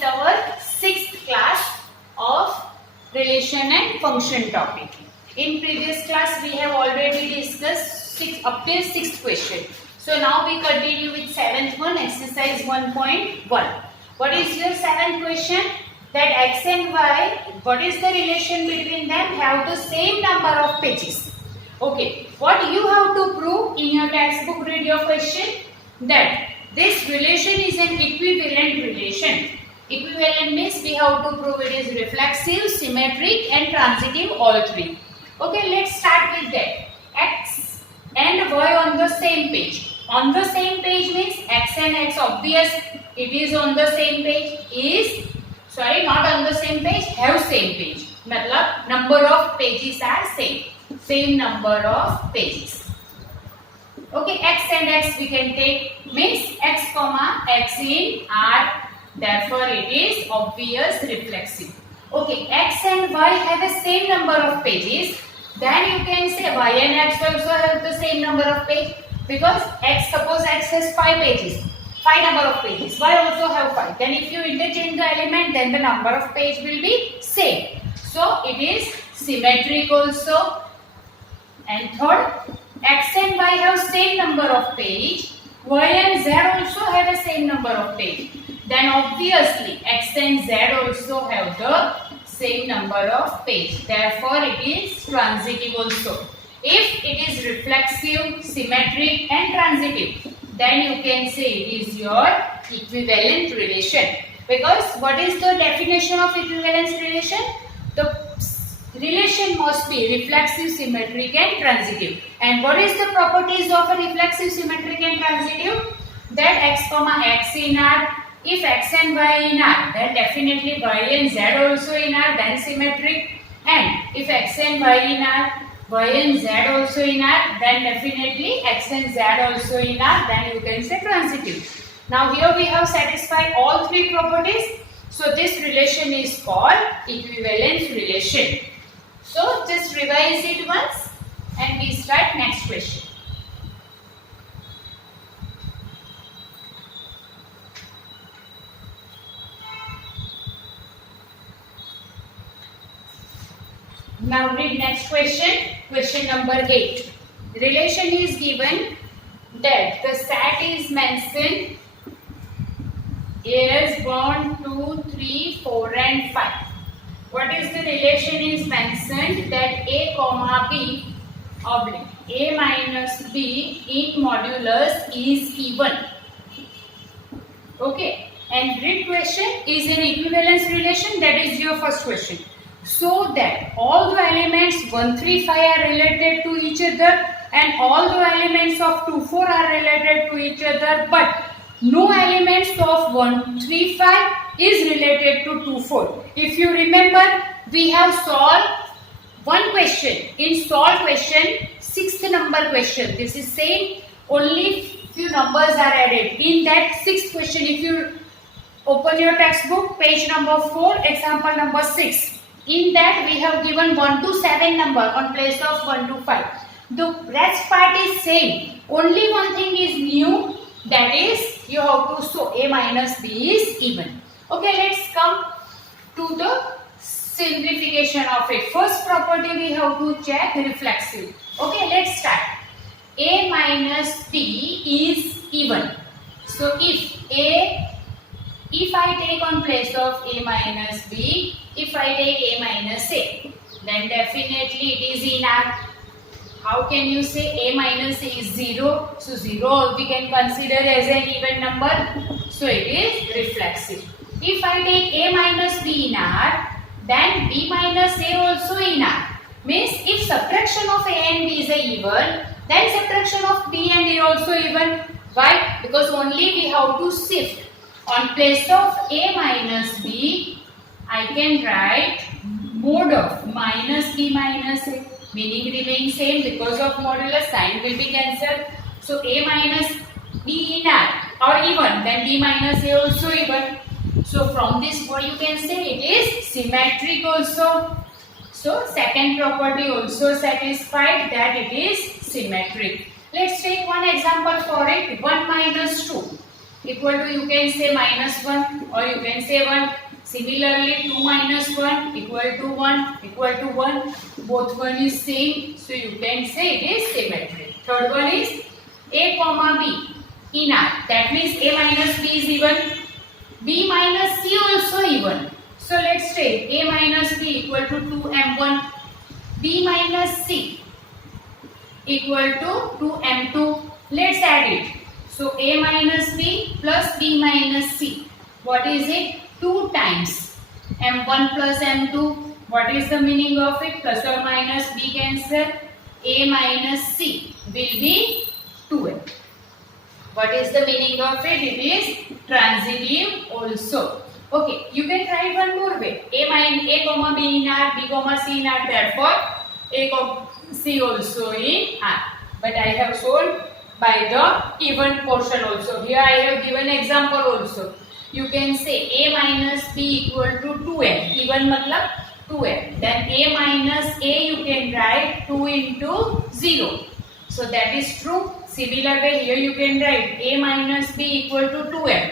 is our 6th class of relation and function topic. In previous class we have already discussed up till 6th question. So now we continue with 7th one, exercise 1.1. What is your 7th question? That x and y, what is the relation between them? Have the same number of pages. Okay, what you have to prove in your textbook, read your question, that this relation is an equivalent relation. Equivalent means we have to prove it is reflexive, symmetric and transitive, all three. Okay, let's start with that. X and y on the same page. On the same page means x and x, obvious it is on the same page, not on the same page, have same page. Matlab number of pages are same number of pages. Okay, x and x we can take, means x comma x in R, therefore it is obvious reflexive. Okay, x and y have the same number of pages, then you can say y and x also have the same number of page, because suppose x has 5 pages, 5 number of pages, y also have 5, then if you interchange the element, then the number of page will be same. So it is symmetric also. And third, x and y have same number of page, y and z also have the same number of page, then obviously x and z also have the same number of page, therefore it is transitive also. If it is reflexive, symmetric and transitive, then you can say it is your equivalent relation. Because what is the definition of equivalence relation? The relation must be reflexive, symmetric and transitive. And what is the properties of a reflexive, symmetric and transitive? That x comma x in R, if x and y in R, then definitely y and z also in R, then symmetric. And if x and y in R, y and z also in R, then definitely x and z also in R, then you can say transitive. Now here we have satisfied all three properties. So this relation is called equivalence relation. So just revise it once and we start next question. Now read next question, question number 8. Relation is given that the set is mentioned as 1, 2, 3, 4 and 5. What is the relation is mentioned? That a comma b oblique a minus b in modulus is even. Okay, and read question is an equivalence relation, that is your first question. So that all the elements 1, 3, 5 are related to each other and all the elements of 2, 4 are related to each other, but no elements of 1, 3, 5 is related to 2, 4. If you remember, we have solved one question. In solved question, 6th number question. This is same, only few numbers are added. In that 6th question, if you open your textbook, page number 4, example number 6. In that we have given 1 to 7 number on place of 1 to 5. The rest part is same. Only one thing is new, that is you have to show a minus b is even. Okay, let's come to the simplification of it. First property we have to check reflexive. Okay, let's start. A minus b is even. So if I take on place of a minus b, if I take a minus a, then definitely it is in R. How can you say a minus a is 0? So 0 we can consider as an even number. So it is reflexive. If I take a minus b in R, then b minus a also in R. Means if subtraction of a and b is a even, then subtraction of b and a also even. Why? Because only we have to shift. On place of a minus b, I can write mod of minus b minus a. Meaning remains same, because of modulus sign will be cancelled. So a minus b in R or even, then b minus a also even. So from this what you can say, it is symmetric also. So second property also satisfied, that it is symmetric. Let's take one example for it. 1 minus 2. equal to, you can say -1 or you can say 1. Similarly 2 minus 1 equal to 1 equal to 1. Both one is same, so you can say it is symmetric. Third one is a comma b in R. That means a minus b is even, b minus c also even. So let's take a minus b equal to 2m1, b minus c equal to 2m2. Let's add it. So a minus b plus b minus c. What is it? 2 times m1 plus m2. What is the meaning of it? Plus or minus b cancel. A minus c will be 2m. What is the meaning of it? It is transitive also. Okay, you can write one more way. A comma b in R, b comma c in R. Therefore, a comma c also in R. But I have shown by the even portion also. Here I have given example also. You can say a minus b equal to 2m. Even matlab 2m. Then a minus a you can write 2 into 0. So that is true. Similar way here you can write a minus b equal to 2m.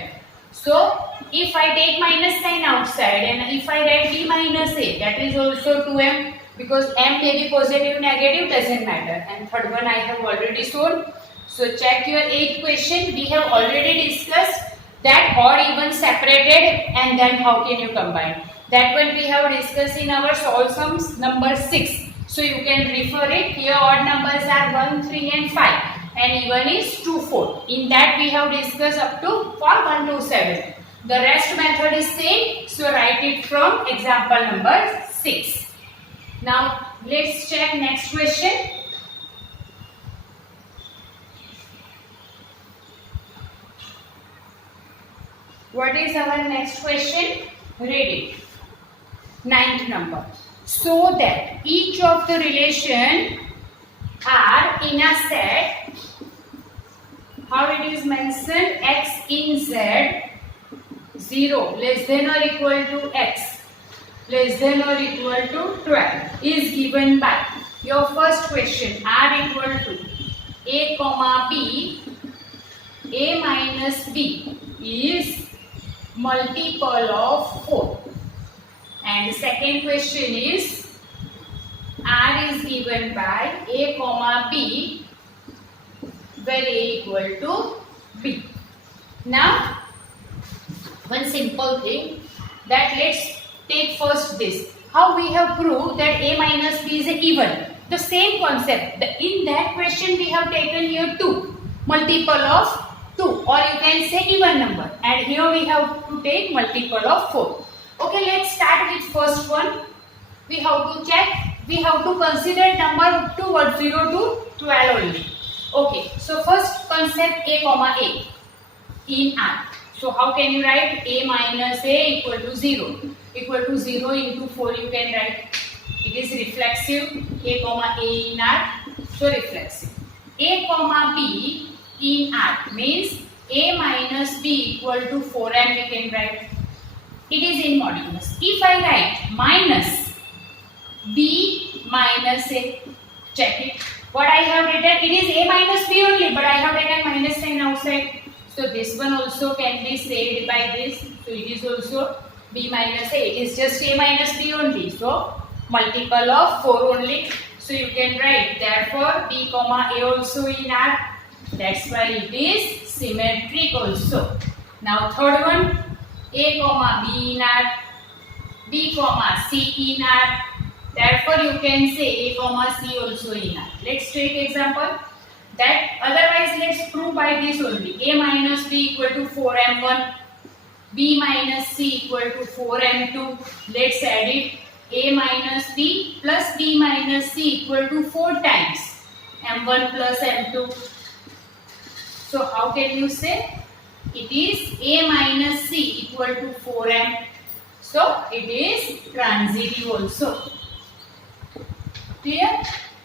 So if I take minus sign outside and if I write b minus a, that is also 2m, because m may be positive, negative, doesn't matter. And third one I have already shown. So check your 8th question. We have already discussed that odd even separated and then how can you combine. That one we have discussed in our solve sums number 6. So you can refer it. Here odd numbers are 1, 3 and 5 and even is 2, 4. In that we have discussed up to for 1 to 7. The rest method is same. So write it from example number 6. Now let's check next question. What is our next question? Read it. 9th number. So that each of the relation are in a set, how it is mentioned, x in z, 0 less than or equal to x less than or equal to 12 is given by your first question r equal to a comma b, a minus b is multiple of 4. And the second question is r is given by a comma b where a equal to b. Now one simple thing, that let's take first this. How we have proved that a minus b is a even. The same concept. In that question we have taken here 2, multiple of 2, or you can say even number, and here we have to take multiple of 4. Okay, let's start with first one. We have to check, we have to consider number up to what, 0 to 12 only. Okay, so first concept a comma a in R. So how can you write a minus a equal to 0? Equal to 0 into 4 you can write. It is reflexive, a comma a in R, so reflexive. A comma b in R means a minus b equal to 4 and we can write. It is in modulus. If I write minus b minus a, check it. What I have written, it is a minus b only, but I have taken minus sign outside. So this one also can be saved by this. So it is also b minus a. It is just a minus b only. So multiple of 4 only. So you can write therefore b comma a also in R. That's why it is symmetric also. Now third one, a comma b in R, b comma c in R. Therefore you can say a comma c also in R. Let's take example. That otherwise let's prove by this only. A minus b equal to 4m1, b minus c equal to 4m2. Let's add it. A minus b plus b minus c equal to 4 times m1 plus m2. So how can you say? It is a minus c equal to 4m. So it is transitive also. Clear?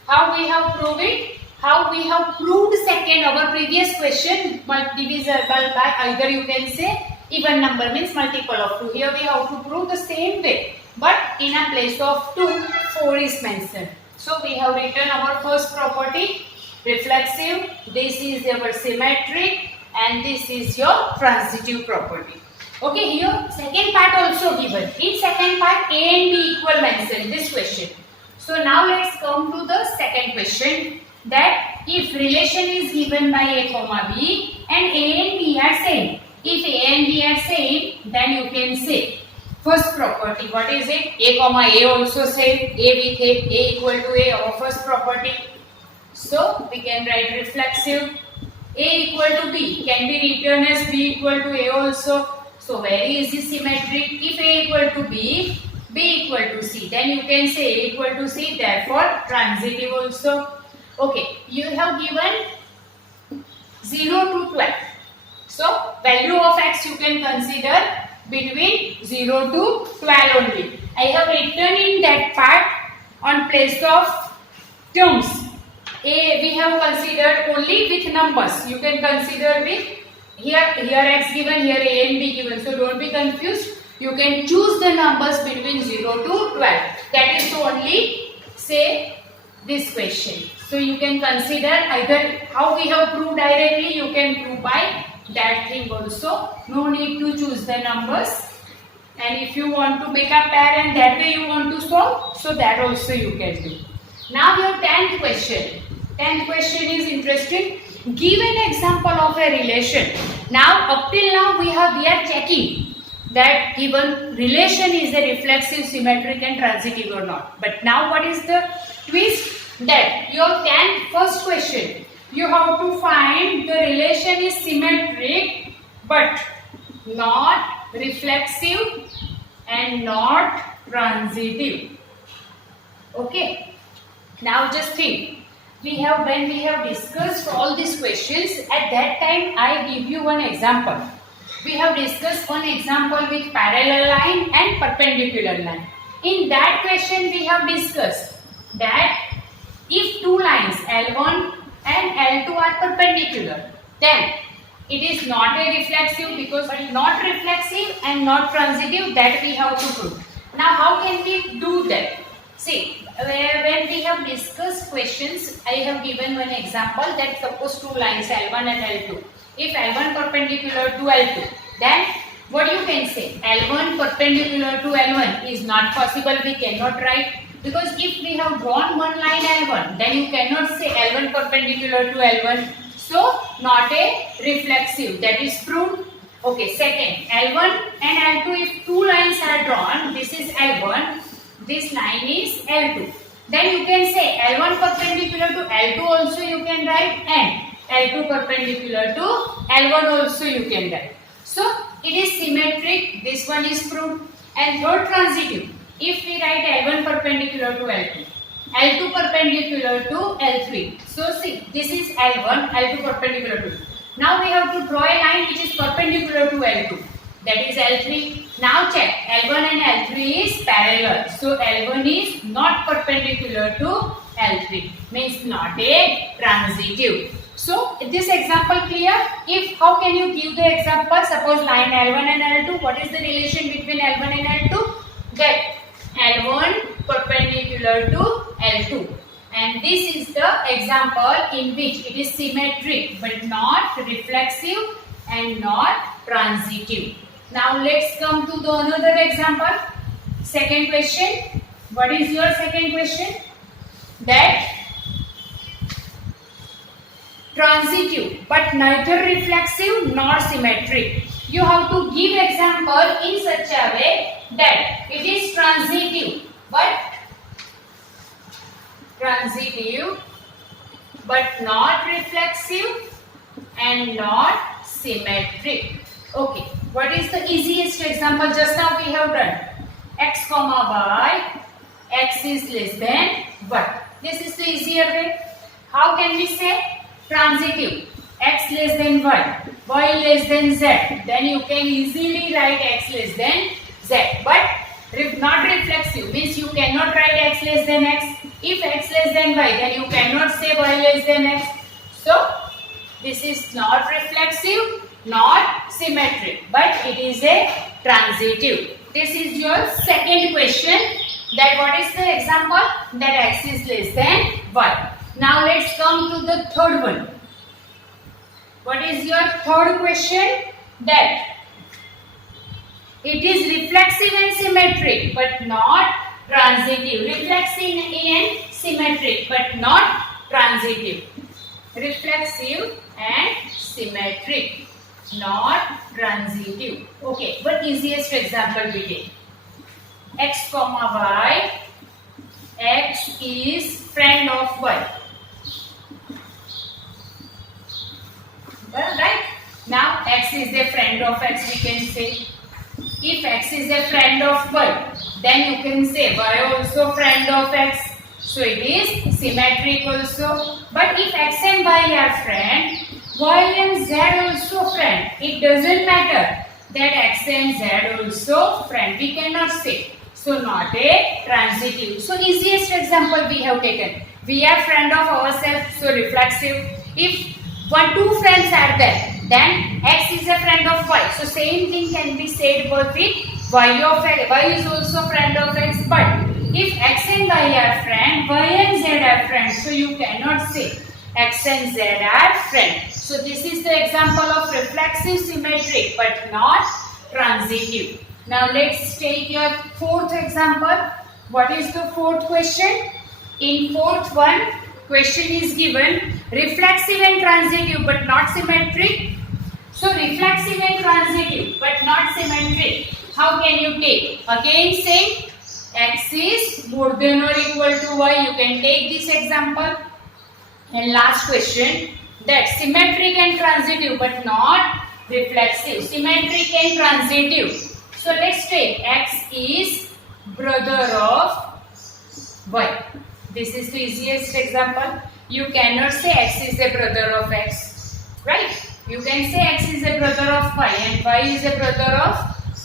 How we have proved it? How we have proved second, our previous question, divisible by either you can say even number means multiple of 2. Here we have to prove the same way, but in a place of 2, 4 is mentioned. So we have written our first property, reflexive. This is our symmetric. and this is your transitive property. Okay, here second part also given. In second part, A and B equal mentioned, this question. So now let's come to the second question, that if relation is given by A comma B and A and B are same. If A and B are same, then you can say first property. What is it? A comma A also same. A with A equal to A, our first property. So we can write reflexive. A equal to B can be written as B equal to A also. So very easy symmetric. If A equal to B, B equal to C, then you can say A equal to C, therefore transitive also. Okay, you have given 0 to 12. So value of x you can consider between 0 to 12 only. I have written in that part on place of terms. A we have considered only with numbers. You can consider with here x given, here A and B given. So don't be confused. You can choose the numbers between 0 to 12. That is to only say this question. So you can consider either how we have proved directly, you can prove by that thing also. No need to choose the numbers. And if you want to make a pair and that way you want to solve, so that also you can do. Now your 10th question. 10th question is interesting. Give an example of a relation. Now up till now we are checking that given relation is a reflexive, symmetric and transitive or not. But now what is the twist? That your 10th first question, you have to find the relation is symmetric but not reflexive and not transitive. Okay. Now just think. When we have discussed all these questions, at that time I give you one example. We have discussed one example with parallel line and perpendicular line. In that question we have discussed that if two lines L1 and L2 are perpendicular, then it is not a reflexive, because it is not reflexive and not transitive, that we have to prove. Now how can we do that? See, when we have discussed questions, I have given one example that suppose two lines L1 and L2. If L1 perpendicular to L2, then what you can say? L1 perpendicular to L1 is not possible, we cannot write. Because if we have drawn one line L1, then you cannot say L1 perpendicular to L1. So, not a reflexive. That is proved. Okay, second, L1 and L2, if two lines are drawn, this is L1, this line is L2. Then you can say L1 perpendicular to L2 also you can write, and L2 perpendicular to L1 also you can write. So, it is symmetric. This one is proved. And third, transitive. If we write L1 perpendicular to L2, L2 perpendicular to L3. So see, this is L1, L2 perpendicular to. Now we have to draw a line which is perpendicular to L2. That is L3. Now check, L1 and L3 is parallel. So L1 is not perpendicular to L3. Means not a transitive. So this example clear? If how can you give the example? Suppose line L1 and L2. What is the relation between L1 and L2? That L1 perpendicular to L2, and this is the example in which it is symmetric but not reflexive and not transitive. Now let's come to the another example. Second question. What is your second question? That transitive but neither reflexive nor symmetric. You have to give example in such a way that it is transitive but not reflexive and not symmetric. Okay, what is the easiest example? Just now we have done x comma y, x is less than y. This is the easier way. How can we say transitive? X less than y, y less than z. Then you can easily write x less than z. But not reflexive means you cannot write x less than x. If x less than y, then you cannot say y less than x. So this is not reflexive, not symmetric, but it is a transitive. This is your second question. That what is the example? That x is less than y. Now let's come to the third one. What is your third question? That it is reflexive and symmetric but not transitive. Reflexive and symmetric but not transitive. Reflexive and symmetric, not transitive. Okay, what easiest example we take? X comma y. X is friend of y. Well, right? Now X is a friend of X, we can say. If X is a friend of Y, then you can say Y also friend of X. So it is symmetric also. But if X and Y are friend, Y and Z also friend. It doesn't matter that X and Z also friend. We cannot say. So not a transitive. So easiest example we have taken. We are friend of ourselves, so reflexive. If two friends are there, then X is a friend of Y. So same thing can be said about with Y of X. Y is also friend of X. But if X and Y are friend, Y and Z are friends. So you cannot say X and Z are friends. So this is the example of reflexive, symmetric but not transitive. Now let's take your fourth example. What is the fourth question? In fourth one, question is given reflexive and transitive but not symmetric. So reflexive and transitive but not symmetric. How can you take? Again same. X is more than or equal to Y. You can take this example. And last question, that symmetric and transitive but not reflexive. Symmetric and transitive. So let's take X is brother of Y. This is the easiest example. You cannot say X is a brother of X, right? You can say X is a brother of Y and Y is a brother of,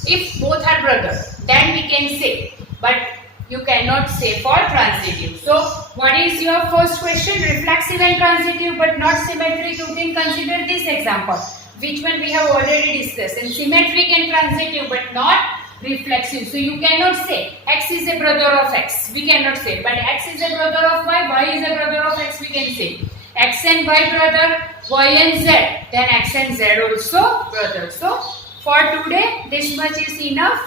if both are brothers, then we can say, but you cannot say for transitive. So what is your first question? Reflexive and transitive but not symmetric. You can consider this example, which one we have already discussed, and symmetric and transitive but not reflexive. So you cannot say X is a brother of X. We cannot say. But X is a brother of Y. Y is a brother of X. We can say. X and Y brother. Y and Z. Then X and Z also brother. So for today this much is enough.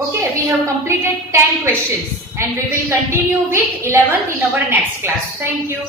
Okay, we have completed 10 questions and we will continue with 11th in our next class. Thank you.